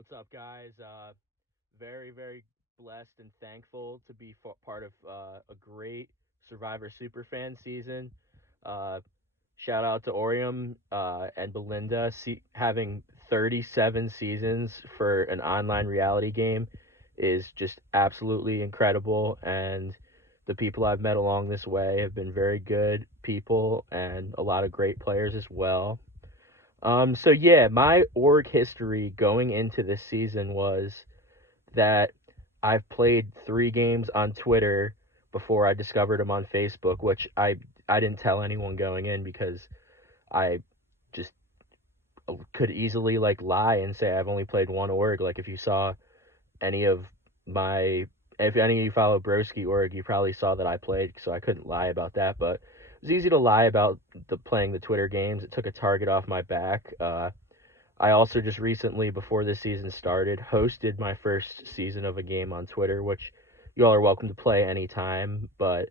What's up, guys? Very, very blessed and thankful to be part of a great Survivor Superfan season. Uh, Shout out to Orium and Belinda having 37 seasons for an online reality game is just absolutely incredible. And the people I've met along this way have been very good people and a lot of great players as well. So yeah, my org history going into this season was that I've played 3 games on Twitter before I discovered them on Facebook, which I didn't tell anyone going in because I just could easily like lie and say I've only played one org. Like if you saw any of my if any of you follow Broski org, you probably saw that I played, so I couldn't lie about that. But it was easy to lie about the playing the Twitter games. It took a target off my back. I also just recently, before this season started, hosted my first season of a game on Twitter, which you all are welcome to play anytime. But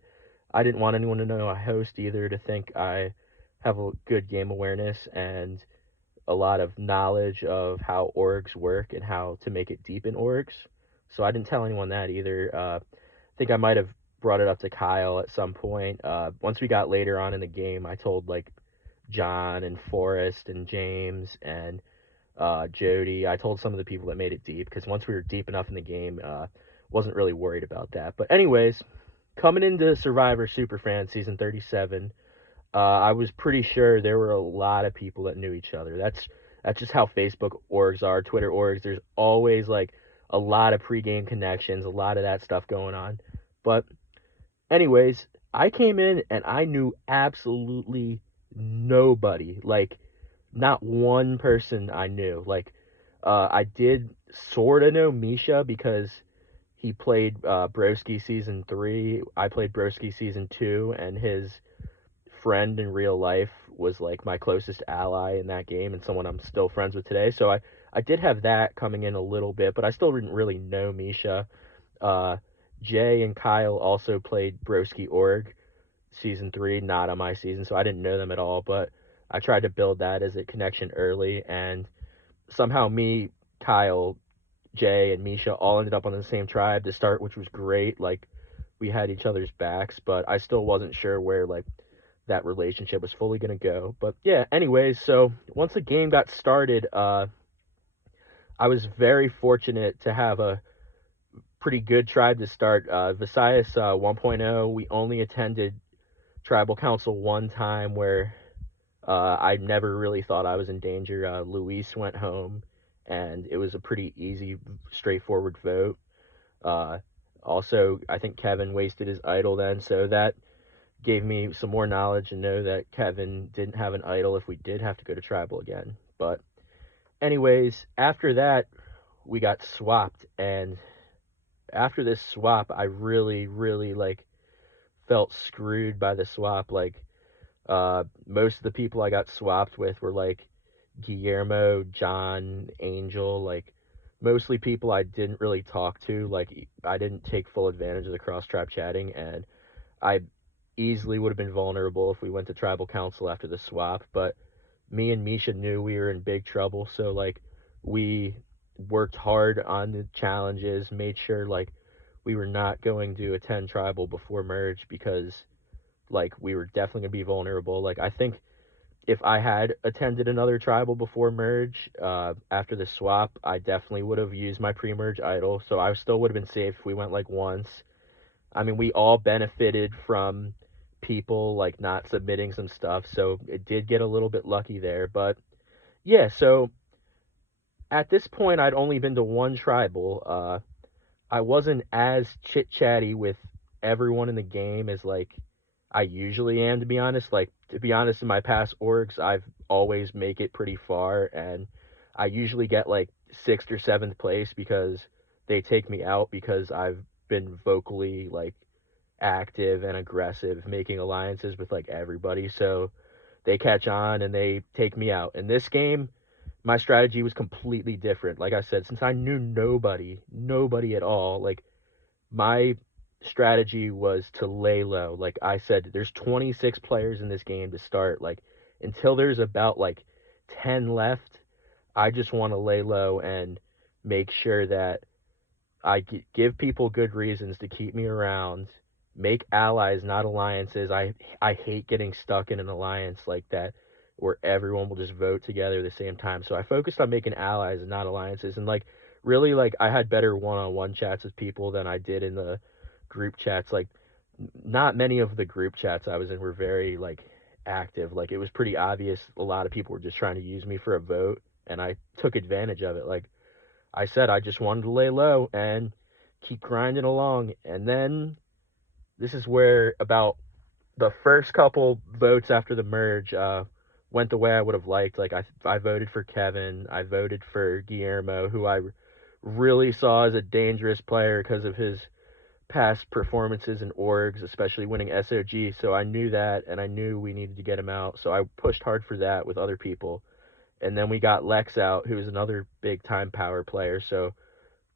I didn't want anyone to know I host either, to think I have a good game awareness and a lot of knowledge of how orgs work and how to make it deep in orgs. So I didn't tell anyone that either. I think I might have brought it up to Kyle at some point. Once we got later on in the game, I told like John and Forrest and James and Jody. I told some of the people that made it deep because once we were deep enough in the game, wasn't really worried about that. But anyways, coming into Survivor Superfan season 37, I was pretty sure there were a lot of people that knew each other. That's just how Facebook orgs are, Twitter orgs. There's always like a lot of pregame connections, a lot of that stuff going on. But anyways, I came in and I knew absolutely nobody. Like not one person I knew. Like I did sort of know Misha because he played Broski season 3. I played Broski season 2, and his friend in real life was like my closest ally in that game and someone I'm still friends with today. So I did have that coming in a little bit, but I still didn't really know Misha. Uh, Jay and Kyle also played Broski Org season 3, not on my season, so I didn't know them at all. But I tried to build that as a connection early, and somehow me, Kyle, Jay, and Misha all ended up on the same tribe to start, which was great. Like we had each other's backs, but I still wasn't sure where like that relationship was fully gonna go. But yeah, anyways, so once the game got started, I was very fortunate to have a pretty good tribe to start. Visayas 1.0, we only attended tribal council one time where I never really thought I was in danger. Luis went home, and it was a pretty easy, straightforward vote. Uh, Also, I think Kevin wasted his idol then, so that gave me some more knowledge and know that Kevin didn't have an idol if we did have to go to tribal again. But anyways, after that, we got swapped, and after this swap, I really, really like felt screwed by the swap. Like most of the people I got swapped with were like Guillermo, John, Angel, like mostly people I didn't really talk to. Like I didn't take full advantage of the cross trap chatting, and I easily would have been vulnerable if we went to tribal council after the swap. But me and Misha knew we were in big trouble, so like we worked hard on the challenges, made sure like we were not going to attend tribal before merge because like we were definitely gonna be vulnerable. Like I think if I had attended another tribal before merge, after the swap, I definitely would have used my pre-merge idol, so I still would have been safe if we went like once. I mean, we all benefited from people like not submitting some stuff, so it did get a little bit lucky there. But yeah, so at this point, I'd only been to one tribal. I wasn't as chit chatty with everyone in the game as like I usually am, to be honest. Like to be honest, in my past orgs, I've always make it pretty far, and I usually get like sixth or seventh place because they take me out because I've been vocally like active and aggressive, making alliances with like everybody. So they catch on and they take me out. In this game, my strategy was completely different. Like I said, since I knew nobody at all, like my strategy was to lay low. Like I said, there's 26 players in this game to start. Like until there's about like 10 left, I just want to lay low and make sure that I give people good reasons to keep me around, make allies, not alliances. I hate getting stuck in an alliance like that where everyone will just vote together at the same time. So I focused on making allies and not alliances, and like really like I had better one-on-one chats with people than I did in the group chats. Like not many of the group chats I was in were very like active. Like it was pretty obvious a lot of people were just trying to use me for a vote, and I took advantage of it. Like I said, I just wanted to lay low and keep grinding along. And then this is where about the first couple votes after the merge went the way I would have liked. Like I voted for Kevin. I voted for Guillermo, who I really saw as a dangerous player because of his past performances in orgs, especially winning SOG. So I knew that, and I knew we needed to get him out. So I pushed hard for that with other people. And then we got Lex out, who is another big time power player. So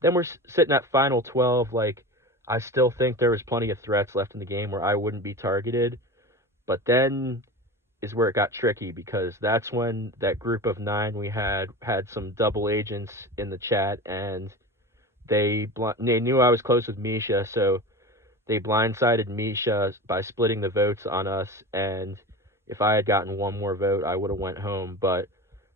then we're sitting at final 12. Like, I still think there was plenty of threats left in the game where I wouldn't be targeted. But then is where it got tricky because that's when that group of 9 we had some double agents in the chat, and they knew I was close with Misha, so they blindsided Misha by splitting the votes on us. And if I had gotten one more vote, I would have went home. But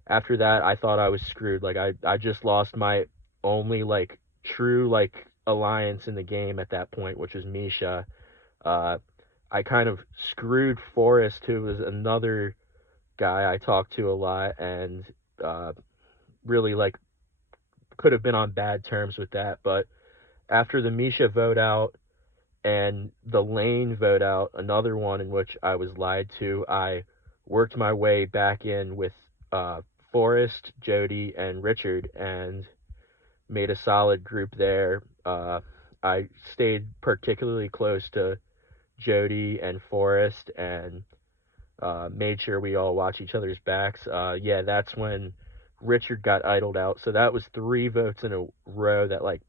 after that, I thought I was screwed. Like I just lost my only like true like alliance in the game at that point, which was Misha. Uh, I kind of screwed Forrest, who was another guy I talked to a lot, and uh, really like could have been on bad terms with that. But after the Misha vote out and the Lane vote out, another one in which I was lied to, I worked my way back in with uh, Forrest, Jody, and Richard, and made a solid group there. I stayed particularly close to Jody and Forrest, and made sure we all watch each other's backs. Yeah, that's when Richard got idled out. So that was 3 votes in a row that like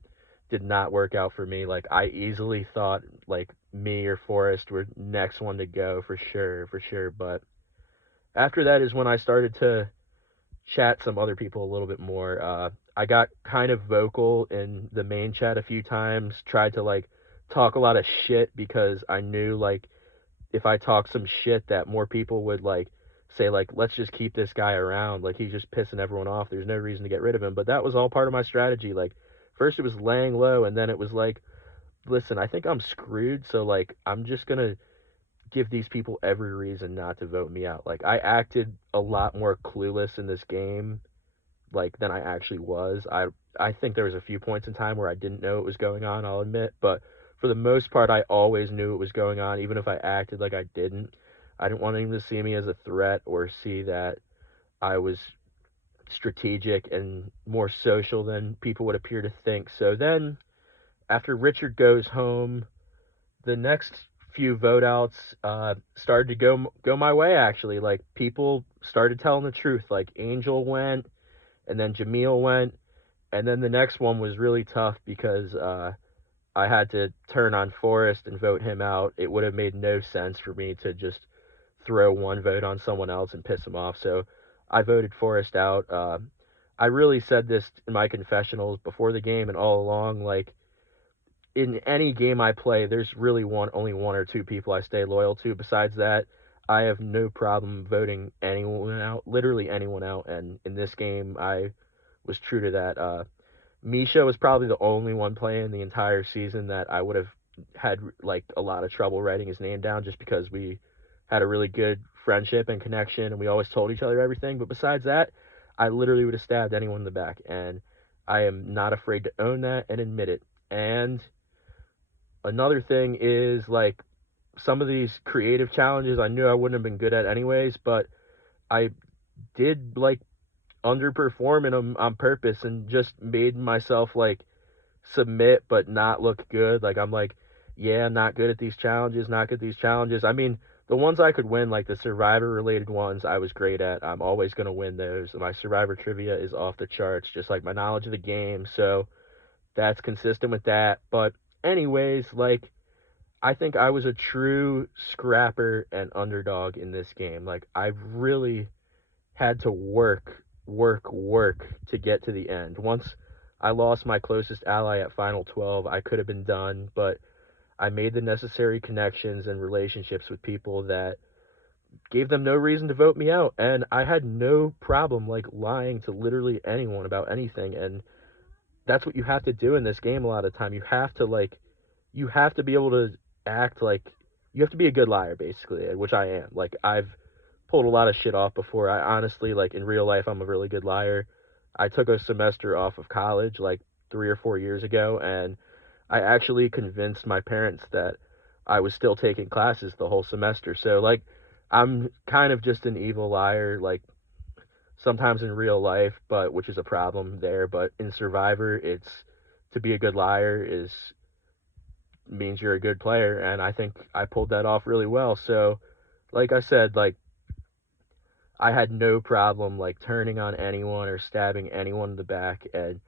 did not work out for me. Like I easily thought like me or Forrest were next one to go for sure, for sure. But after that is when I started to chat some other people a little bit more. I got kind of vocal in the main chat a few times, tried to like talk a lot of shit because I knew like if I talked some shit that more people would like say like let's just keep this guy around, like he's just pissing everyone off, there's no reason to get rid of him. But that was all part of my strategy. Like first it was laying low, and then it was like listen, I think I'm screwed, so like I'm just going to give these people every reason not to vote me out. Like I acted a lot more clueless in this game like than I actually was. I think there was a few points in time where I didn't know what was going on, I'll admit, but for the most part I always knew what was going on, even if I acted like I didn't. I didn't want anyone to see me as a threat or see that I was strategic and more social than people would appear to think. So then after Richard goes home, the next few vote outs started to go my way actually. Like people started telling the truth. Like Angel went, and then Jameel went, and then the next one was really tough because I had to turn on Forrest and vote him out. It would have made no sense for me to just throw one vote on someone else and piss him off. So I voted Forrest out. I really said this in my confessionals before the game and all along. Like in any game I play, there's really only one or two people I stay loyal to. Besides that, I have no problem voting anyone out, literally anyone out. And in this game, I was true to that. Misha was probably the only one playing the entire season that I would have had like a lot of trouble writing his name down, just because we had a really good friendship and connection, and we always told each other everything. But besides that, I literally would have stabbed anyone in the back, and I am not afraid to own that and admit it. And another thing is like some of these creative challenges I knew I wouldn't have been good at anyways, but I did like underperform in them on purpose and just made myself like submit but not look good. Like I'm like, yeah, not good at these challenges, not good at these challenges. I mean, the ones I could win, like the Survivor related ones, I was great at. I'm always gonna win those. My Survivor trivia is off the charts, just like my knowledge of the game. So that's consistent with that. But anyways, like I think I was a true scrapper and underdog in this game. Like I really had to work to get to the end. Once I lost my closest ally at Final 12. I could have been done, but I made the necessary connections and relationships with people that gave them no reason to vote me out. And I had no problem like lying to literally anyone about anything. And that's what you have to do in this game a lot of the time. You have to be able to act like you have to be a good liar basically, which I am. Like I've pulled a lot of shit off before. I honestly like in real life I'm a really good liar. I took a semester off of college like 3 or 4 years ago and I actually convinced my parents that I was still taking classes the whole semester. So like I'm kind of just an evil liar like sometimes in real life, but which is a problem there, but in Survivor it's to be a good liar is means you're a good player and I think I pulled that off really well. So like I said, like I had no problem like turning on anyone or stabbing anyone in the back and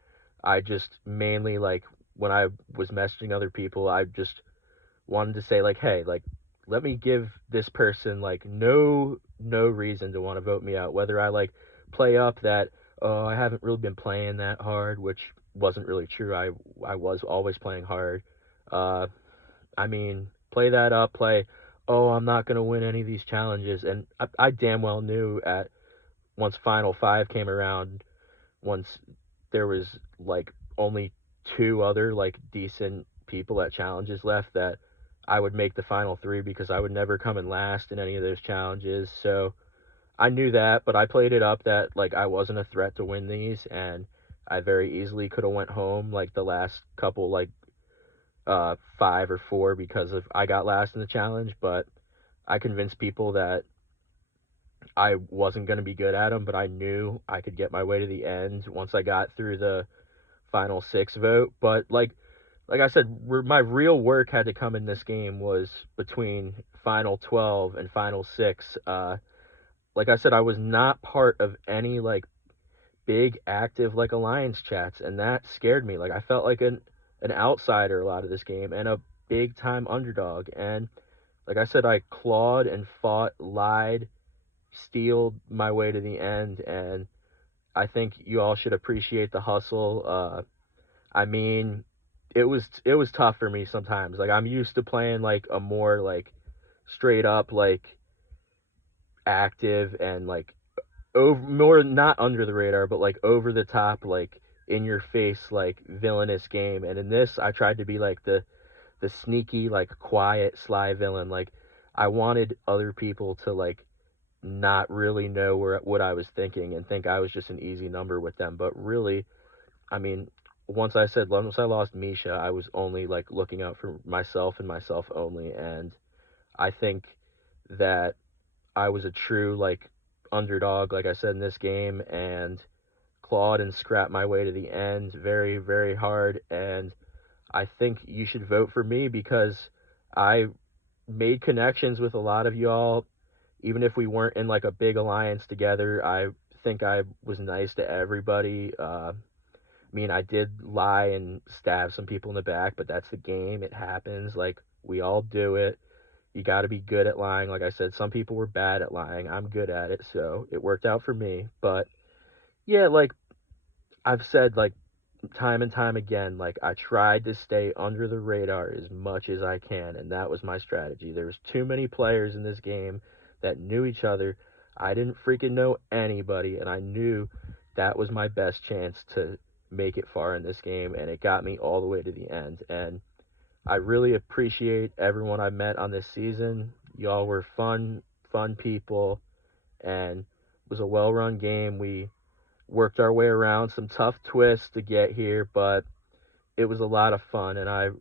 I just mainly like when I was messaging other people, I just wanted to say like, hey, like let me give this person like no reason to want to vote me out. Whether I like play up that oh I haven't really been playing that hard, which wasn't really true. I was always playing hard. Uh, I mean, play that up, play. Oh, I'm not gonna win any of these challenges, and I damn well knew at once Final Five came around, once there was like only two other like decent people at challenges left that I would make the final three because I would never come in last in any of those challenges. So I knew that, but I played it up that like I wasn't a threat to win these and I very easily could have went home like the last couple like 5 or 4 because of I got last in the challenge, but I convinced people that I wasn't going to be good at them, but I knew I could get my way to the end once I got through the final 6 vote. But like I said, my real work had to come in this game was between final 12 and final 6. Like I said, I was not part of any like big active like alliance chats, and that scared me. Like I felt like an outsider a lot of this game and a big time underdog. And like I said, I clawed and fought, lied, steeled my way to the end, and I think you all should appreciate the hustle. I mean, it was tough for me sometimes. Like I'm used to playing like a more like straight up like active and like over more not under the radar, but like over the top like in your face like villainous game. And in this, I tried to be like the sneaky like quiet sly villain. Like I wanted other people to like not really know what I was thinking and think I was just an easy number with them. But really, I mean, once I lost Misha, I was only like looking out for myself and myself only. And I think that I was a true like underdog, like I said in this game, and clawed and scrapped my way to the end, very very hard. And I think you should vote for me because I made connections with a lot of y'all even if we weren't in like a big alliance together. I think I was nice to everybody. I mean, I did lie and stab some people in the back, but that's the game. It happens. Like we all do it. You got to be good at lying. Like I said, some people were bad at lying. I'm good at it, so it worked out for me. But yeah, like I've said, like time and time again, like I tried to stay under the radar as much as I can, and that was my strategy. There was too many players in this game that knew each other. I didn't freaking know anybody, and I knew that was my best chance to make it far in this game, and it got me all the way to the end. And I really appreciate everyone I met on this season. Y'all were fun people, and it was a well-run game. We worked our way around some tough twists to get here, but it was a lot of fun, and I